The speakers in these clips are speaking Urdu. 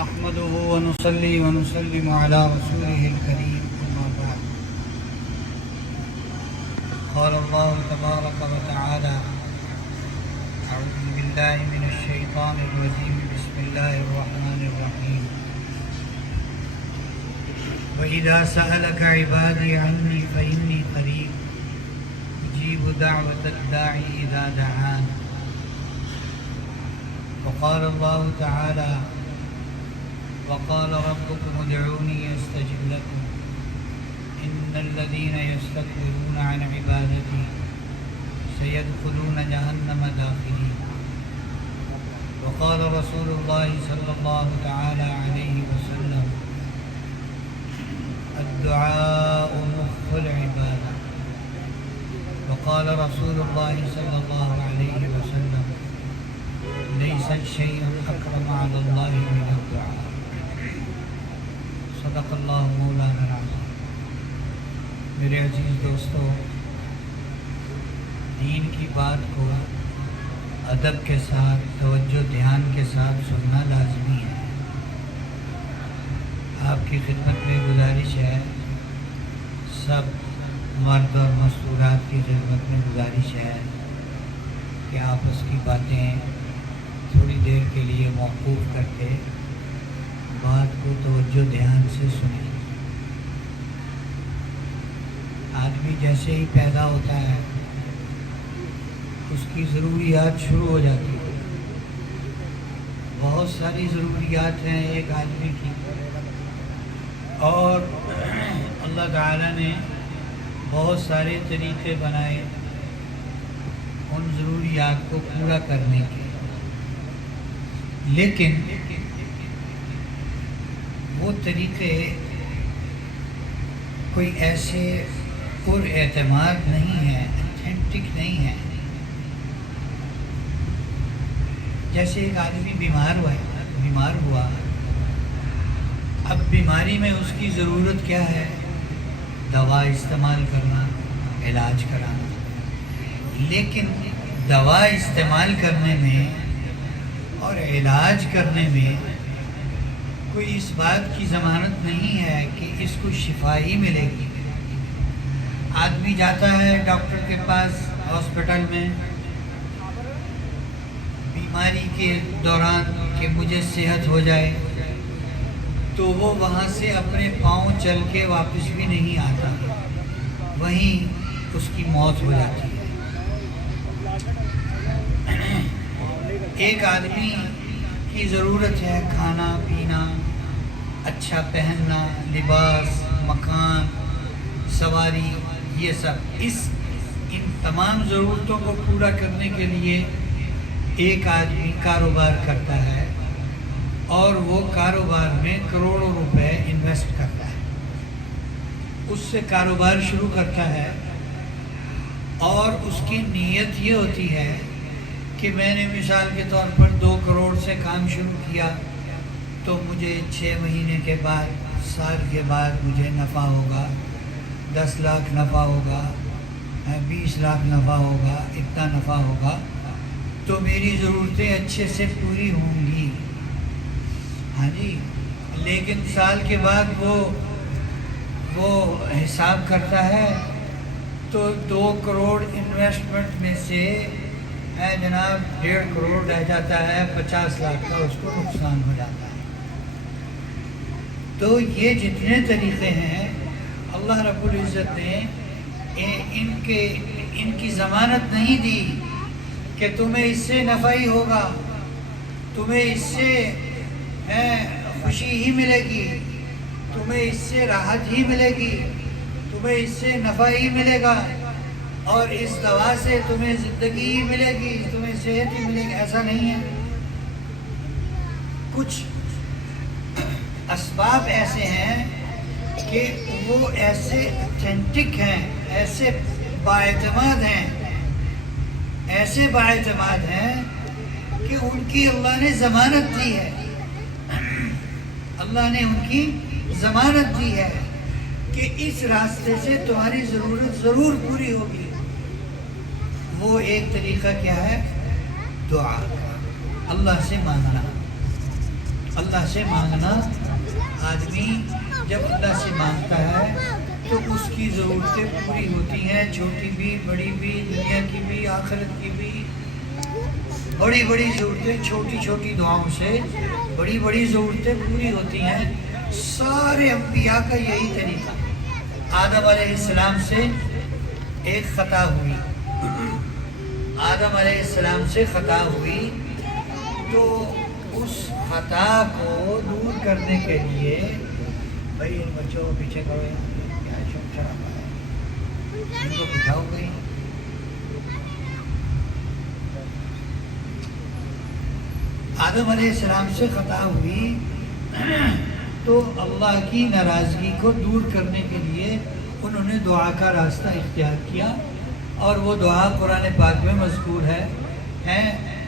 نحمده ونصلي ونسلم على رسوله الكريم أما بعد. قال الله تبارك وتعالى: أعوذ بالله من الشيطان الرجيم بسم الله الرحمن الرحيم. وإذا سألك عبادي عني فإني قريب أجيب دعوة الداعي إذا دعان. وقال الله تعالى: وقال ربكم ادعوني استجب لكم إن الذين يستكبرون عن عبادتي سيدخلون جهنم داخلين. وقال رسول الله صلى الله تعالى عليه وسلم: الدعاء مخ العبادة. وقال رسول الله صلى الله عليه وسلم: ليس شيء أكرم على الله من الدعاء. صدق اللہ مولانا العظیم. میرے عزیز دوستو، دین کی بات کو ادب کے ساتھ، توجہ دھیان کے ساتھ سننا لازمی ہے. آپ کی خدمت میں گزارش ہے، سب مرد اور مستورات کی خدمت میں گزارش ہے کہ آپس کی باتیں تھوڑی دیر کے لیے موقوف کر کے بات کو توجہ دھیان سے سنیں. آدمی جیسے ہی پیدا ہوتا ہے اس کی ضروریات شروع ہو جاتی ہے. بہت ساری ضروریات ہیں ایک آدمی کی، اور اللہ تعالیٰ نے بہت سارے طریقے بنائے ان ضروریات کو پورا کرنے کے. لیکن وہ طریقے کوئی ایسے پر اعتماد نہیں ہیں، اتھینٹک نہیں ہیں. جیسے ایک آدمی بیمار ہوا، اب بیماری میں اس کی ضرورت کیا ہے؟ دوا استعمال کرنا، علاج کرانا. لیکن دوا استعمال کرنے میں اور علاج کرنے میں کوئی اس بات کی ضمانت نہیں ہے کہ اس کو شفا ہی ملے گی. آدمی جاتا ہے ڈاکٹر کے پاس ہاسپٹل میں بیماری کے دوران کہ مجھے صحت ہو جائے، تو وہ وہاں سے اپنے پاؤں چل کے واپس بھی نہیں آتا، وہیں اس کی موت ہو جاتی ہے. ایک آدمی کی ضرورت ہے کھانا پینا، اچھا پہننا، لباس، مکان، سواری، یہ سب. ان تمام ضرورتوں کو پورا کرنے کے لیے ایک آدمی کاروبار کرتا ہے، اور وہ کاروبار میں کروڑوں روپے انویسٹ کرتا ہے. اس سے کاروبار شروع کرتا ہے اور اس کی نیت یہ ہوتی ہے کہ میں نے مثال کے طور پر 2 کروڑ سے کام شروع کیا تو مجھے 6 مہینے کے بعد، سال کے بعد مجھے نفع ہوگا، 10 لاکھ نفع ہوگا، 20 لاکھ نفع ہوگا، اتنا نفع ہوگا تو میری ضرورتیں اچھے سے پوری ہوں گی. ہاں جی. لیکن سال کے بعد وہ حساب کرتا ہے تو 2 کروڑ انویسٹمنٹ میں سے جناب 1.5 کروڑ رہ جاتا ہے، 50 لاکھ کا اس کو نقصان ہو جاتا ہے. تو یہ جتنے طریقے ہیں اللہ رب العزت نے ان کی ضمانت نہیں دی کہ تمہیں اس سے نفع ہی ہوگا، تمہیں اس سے خوشی ہی ملے گی، تمہیں اس سے راحت ہی ملے گی، تمہیں اس سے نفع ہی ملے گا، اور اس دوا سے تمہیں زندگی ہی ملے گی، تمہیں صحت ہی ملے گی. ایسا نہیں ہے. کچھ اسباب ایسے ہیں کہ وہ ایسے اتھینٹک ہیں، ایسے بااعتماد ہیں کہ ان کی اللہ نے ضمانت دی ہے. اللہ نے ان کی ضمانت دی ہے کہ اس راستے سے تمہاری ضرورت ضرور پوری ہوگی. وہ ایک طریقہ کیا ہے؟ دعا، اللہ سے مانگنا. اللہ سے مانگنا، آدمی جب اللہ سے مانگتا ہے تو اس کی ضرورتیں پوری ہوتی ہیں، چھوٹی بھی بڑی بھی، دنیا کی بھی آخرت کی بھی۔ بڑی بڑی ضرورتیں چھوٹی چھوٹی دعاؤں سے بڑی بڑی ضرورتیں پوری ہوتی ہیں۔ سارے انبیاء کا یہی طریقہ۔ آدم علیہ السلام سے ایک خطا ہوئی، آدم علیہ السلام سے خطا ہوئی، تو اس خطا کو دور کرنے کے لیے، بھائی ان بچوں کو پیچھے کرو، کیا شوق شرابہ ہے، ان کو بٹھاؤ گئی۔ آدم علیہ السلام سے خطا ہوئی تو اللہ کی ناراضگی کو دور کرنے کے لیے انہوں نے دعا کا راستہ اختیار کیا، اور وہ دعا قرآن پاک میں مذکور ہے۔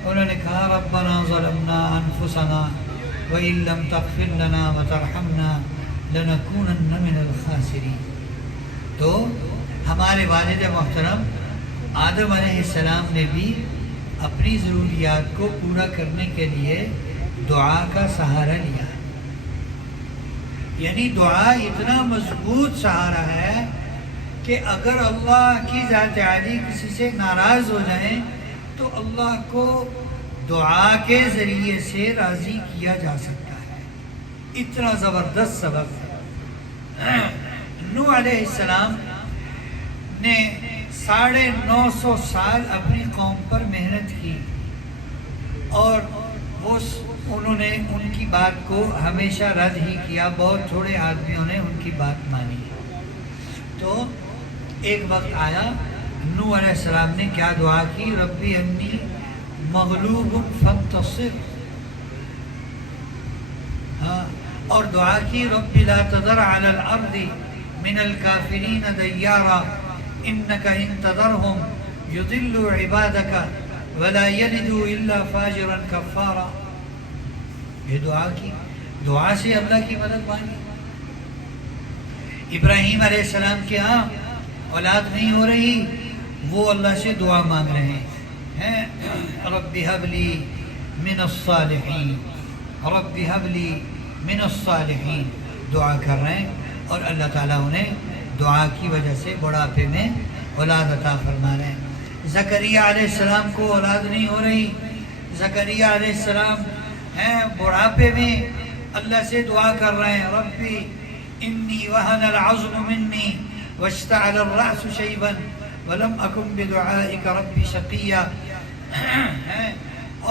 انہوں نے کہا ربنا ظلمنا انفسنا وَإِن لَّمْ تَغْفِرْ لَنَا وَتَرْحَمْنَا لَنَكُونَنَّ مِنَ الْخَاسِرِينَ۔ تو ہمارے والد محترم آدم علیہ السلام نے بھی اپنی ضروریات کو پورا کرنے کے لیے دعا کا سہارا لیا، یعنی دعا اتنا مضبوط سہارا ہے کہ اگر اللہ کی ذات عالی کسی سے ناراض ہو جائیں تو اللہ کو دعا کے ذریعے سے راضی کیا جا سکتا ہے۔ اتنا زبردست سبب ہے۔ نوح علیہ السلام نے 950 سال اپنی قوم پر محنت کی، اور انہوں نے ان کی بات کو ہمیشہ رد ہی کیا، بہت تھوڑے آدمیوں نے ان کی بات مانی۔ تو ایک وقت آیا، نوح علیہ السلام نے کیا دعا کی؟ ربی انی مغلوب فانتصر، اور دعا کی ربی لا تذر علی الارض من الکافرین دیارا انک ان تذرهم یضلوا عبادک ولا یلدوا الا فاجرا کفارا۔ یہ دعا کی، دعا سے اللہ کی مدد مانگی۔ ابراہیم علیہ السلام کے ہاں اولاد نہیں ہو رہی، وہ اللہ سے دعا مانگ رہے ہیں، رب ہب لی من الصالحین، رب ہب لی من الصالحین، دعا کر رہے ہیں، اور اللہ تعالیٰ انہیں دعا کی وجہ سے بڑھاپے میں اولاد عطا فرما رہے ہیں۔ زکریہ علیہ السلام کو اولاد نہیں ہو رہی، زکریہ علیہ السلام بڑھاپے میں اللہ سے دعا کر رہے ہیں، ربی انی وہن العظم منی واشتعل الرأس شیبا ولم اکن بدعائک ربی شقیا،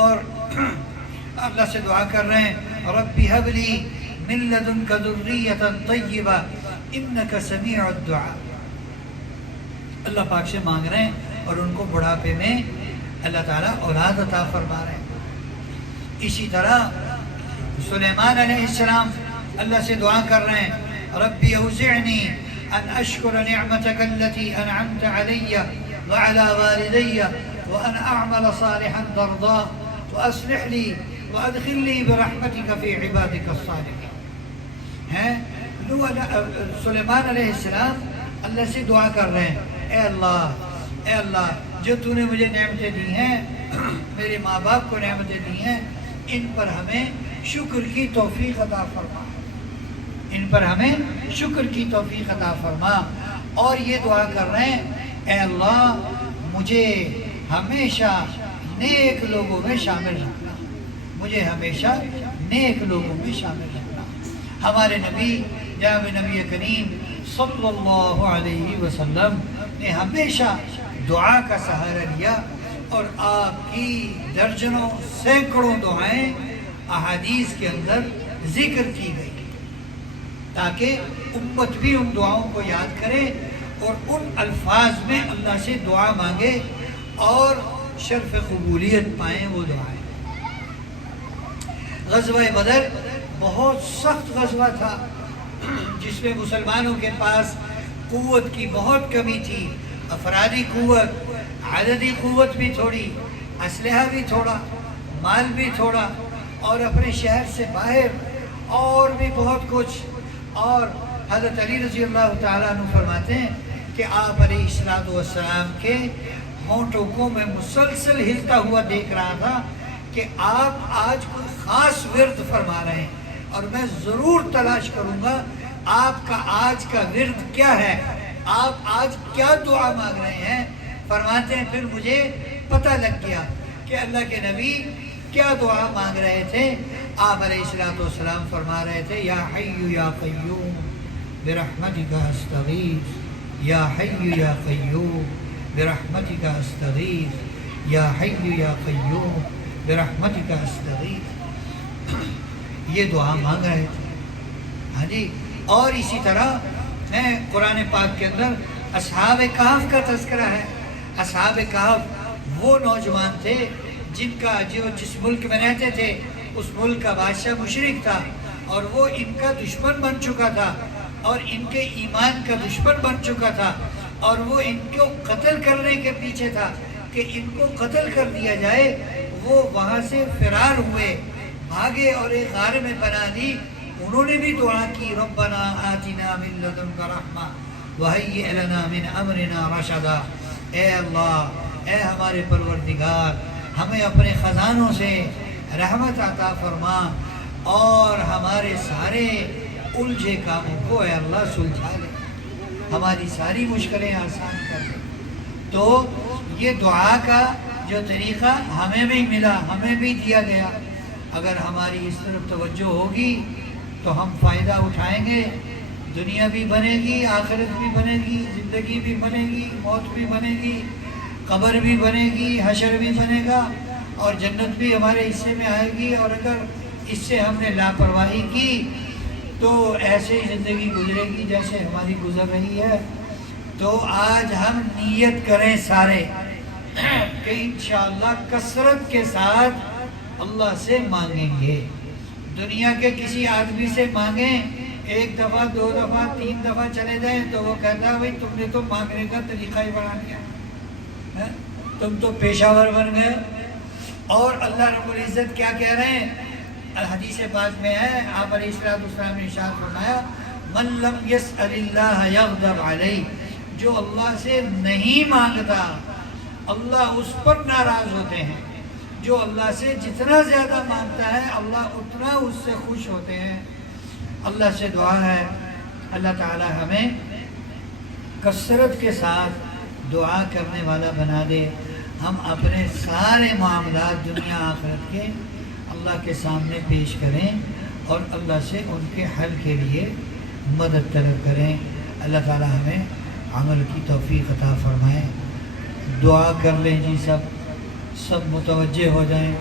اور اللہ سے دعا کر رہے ہیں ربی حب لی من لدنک ذریۃ طیبہ انک سمیع الدعاء۔ اللہ پاک سے مانگ رہے ہیں، اور ان کو بڑھاپے میں اللہ تعالیٰ اولاد عطا فرما رہے ہیں۔ اسی طرح سلیمان علیہ السلام اللہ سے دعا کر رہے ہیں، ربی اوزعنی ان اشکر نعمتک التي انعمت علی وعلى والدی وان اعمل صالحا ترضاه واصلح لی وادخلنی برحمتک فی عبادک الصالحین۔ سلیمان علیہ السلام اللہ سے دعا کر رہے ہیں، اے اللہ جو تو نے مجھے نعمتیں دی ہیں، میرے ماں باپ کو نعمتیں دی ہیں، ان پر ہمیں شکر کی توفیق عطا فرما، ان پر ہمیں شکر کی توفیق عطا فرما۔ اور یہ دعا کر رہے ہیں، اے اللہ مجھے ہمیشہ نیک لوگوں میں شامل رکھنا، مجھے ہمیشہ نیک لوگوں میں شامل رکھنا۔ ہمارے نبی جناب نبی کریم صلی اللہ علیہ وسلم نے ہمیشہ دعا کا سہارا لیا، اور آپ کی درجنوں سینکڑوں دعائیں احادیث کے اندر ذکر کی گئی، تاکہ امت بھی ان دعاؤں کو یاد کرے اور ان الفاظ میں اللہ سے دعا مانگے اور شرف قبولیت پائیں وہ دعائیں۔ غزوہ بدر بہت سخت غزوہ تھا، جس میں مسلمانوں کے پاس قوت کی بہت کمی تھی، افرادی قوت، عددی قوت بھی تھوڑی، اسلحہ بھی تھوڑا، مال بھی تھوڑا، اور اپنے شہر سے باہر اور بھی بہت کچھ۔ اور حضرت علی رضی اللہ تعالیٰ عنہ فرماتے ہیں کہ آپ علیہ السلام کے ہونٹوں کو میں مسلسل ہلتا ہوا دیکھ رہا تھا، کہ آپ آج کوئی خاص ورد فرما رہے ہیں اور میں ضرور تلاش کروں گا آپ کا آج کا ورد کیا ہے، آپ آج کیا دعا مانگ رہے ہیں۔ فرماتے ہیں پھر مجھے پتہ لگ گیا کہ اللہ کے نبی کیا دعا مانگ رہے تھے۔ آپ علیہ السلام فرما رہے تھے یا حی یا قیوم برحمتک استغیث، یا حی یا قیوم برحمتک استغیث، یا حی یا قیوم برحمتک استغیث، یہ دعا مانگ رہے تھے۔ ہاں جی، اور اسی طرح قرآن پاک کے اندر اصحاب کہف کا تذکرہ ہے۔ اصحاب کہف وہ نوجوان تھے جس ملک میں رہتے تھے اس ملک کا بادشاہ مشرک تھا، اور وہ ان کا دشمن بن چکا تھا اور ان کے ایمان کا دشمن بن چکا تھا، اور وہ ان کو قتل کرنے کے پیچھے تھا کہ ان کو قتل کر دیا جائے۔ وہ وہاں سے فرار ہوئے، بھاگے اور ایک غار میں پناہ لی۔ انہوں نے بھی دعا کی ربنا آتنا من لدنک رحمہ وہیئ لنا من امرنا رشدا، اے اللہ، اے ہمارے پروردگار، ہمیں اپنے خزانوں سے رحمت عطا فرما اور ہمارے سارے الجھے کاموں کو اے اللہ سلجھا لے، ہماری ساری مشکلیں آسان کر دے۔ تو یہ دعا کا جو طریقہ ہمیں بھی ملا، ہمیں بھی دیا گیا، اگر ہماری اس طرف توجہ ہوگی تو ہم فائدہ اٹھائیں گے، دنیا بھی بنے گی، آخرت بھی بنے گی، زندگی بھی بنے گی، موت بھی بنے گی، قبر بھی بنے گی، حشر بھی بنے گا، اور جنت بھی ہمارے حصے میں آئے گی۔ اور اگر اس سے ہم نے لاپرواہی کی تو ایسے ہی زندگی گزرے گی جیسے ہماری گزر رہی ہے۔ تو آج ہم نیت کریں سارے کہ انشاءاللہ کثرت کے ساتھ اللہ سے مانگیں گے۔ دنیا کے کسی آدمی سے مانگیں، ایک دفعہ، دو دفعہ، تین دفعہ چلے جائیں تو وہ کہتا ہے بھائی تم نے تو مانگنے کا طریقہ ہی بنا لیا، تم تو پیشہ ور بن گئے۔ اور اللہ رب العزت کیا کہہ رہے ہیں؟ حدیث پاک میں ہے، آپ علیہ السلام نے ارشاد فرمایا من لم یسأل اللہ یغضب علیہ، جو اللہ سے نہیں مانگتا اللہ اس پر ناراض ہوتے ہیں۔ جو اللہ سے جتنا زیادہ مانگتا ہے اللہ اتنا اس سے خوش ہوتے ہیں۔ اللہ سے دعا ہے اللہ تعالی ہمیں کثرت کے ساتھ دعا کرنے والا بنا دے، ہم اپنے سارے معاملات دنیا آخرت کے اللہ کے سامنے پیش کریں اور اللہ سے ان کے حل کے لیے مدد طلب کریں۔ اللہ تعالی ہمیں عمل کی توفیق عطا فرمائے۔ دعا کر لیں جی، سب متوجہ ہو جائیں۔